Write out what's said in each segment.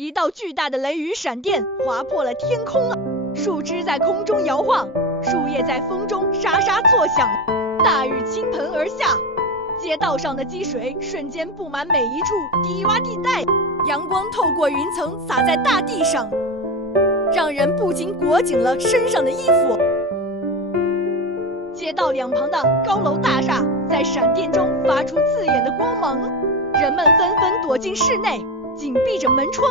一道巨大的雷雨闪电划破了天空，树枝在空中摇晃，树叶在风中沙沙作响，大雨倾盆而下，街道上的积水瞬间布满每一处低洼地带，阳光透过云层洒在大地上，让人不禁裹紧了身上的衣服。街道两旁的高楼大厦在闪电中发出刺眼的光芒，人们纷纷躲进室内，紧闭着门窗。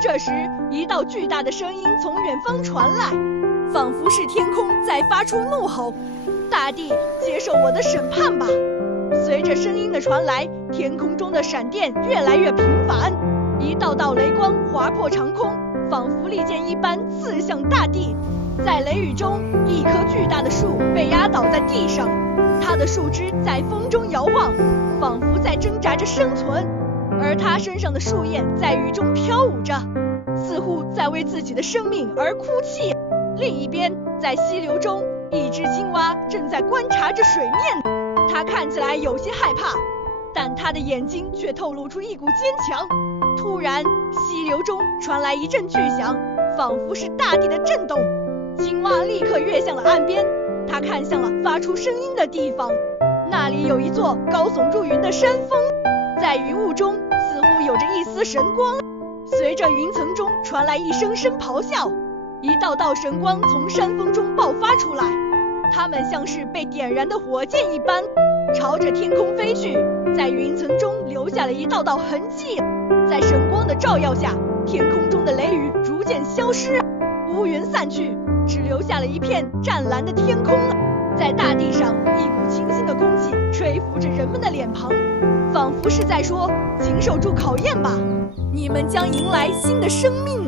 这时，一道巨大的声音从远方传来，仿佛是天空在发出怒吼：大地，接受我的审判吧！随着声音的传来，天空中的闪电越来越频繁，一道道雷光划破长空，仿佛利剑一般刺向大地。在雷雨中，一棵巨大的树被压倒在地上，它的树枝在风中摇晃，仿佛在挣扎着生存，而它身上的树叶在雨中飘舞着，似乎在为自己的生命而哭泣。另一边，在溪流中，一只青蛙正在观察着水面，它看起来有些害怕，但它的眼睛却透露出一股坚强。突然，溪流中传来一阵巨响，仿佛是大地的震动。青蛙立刻跃向了岸边，它看向了发出声音的地方，那里有一座高耸入云的山峰，在云雾中似乎有着一丝神光。随着云层中传来一声声咆哮，一道道神光从山峰中爆发出来，它们像是被点燃的火箭一般，朝着天空飞去，在云层中留下了一道道痕迹。在神光的照耀下，天空中的雷雨逐渐消失，乌云散去，只留下了一片湛蓝的天空。在大地上，一股清新的空气吹拂着人们的脸庞，仿佛是在说：经受住考验吧，你们将迎来新的生命。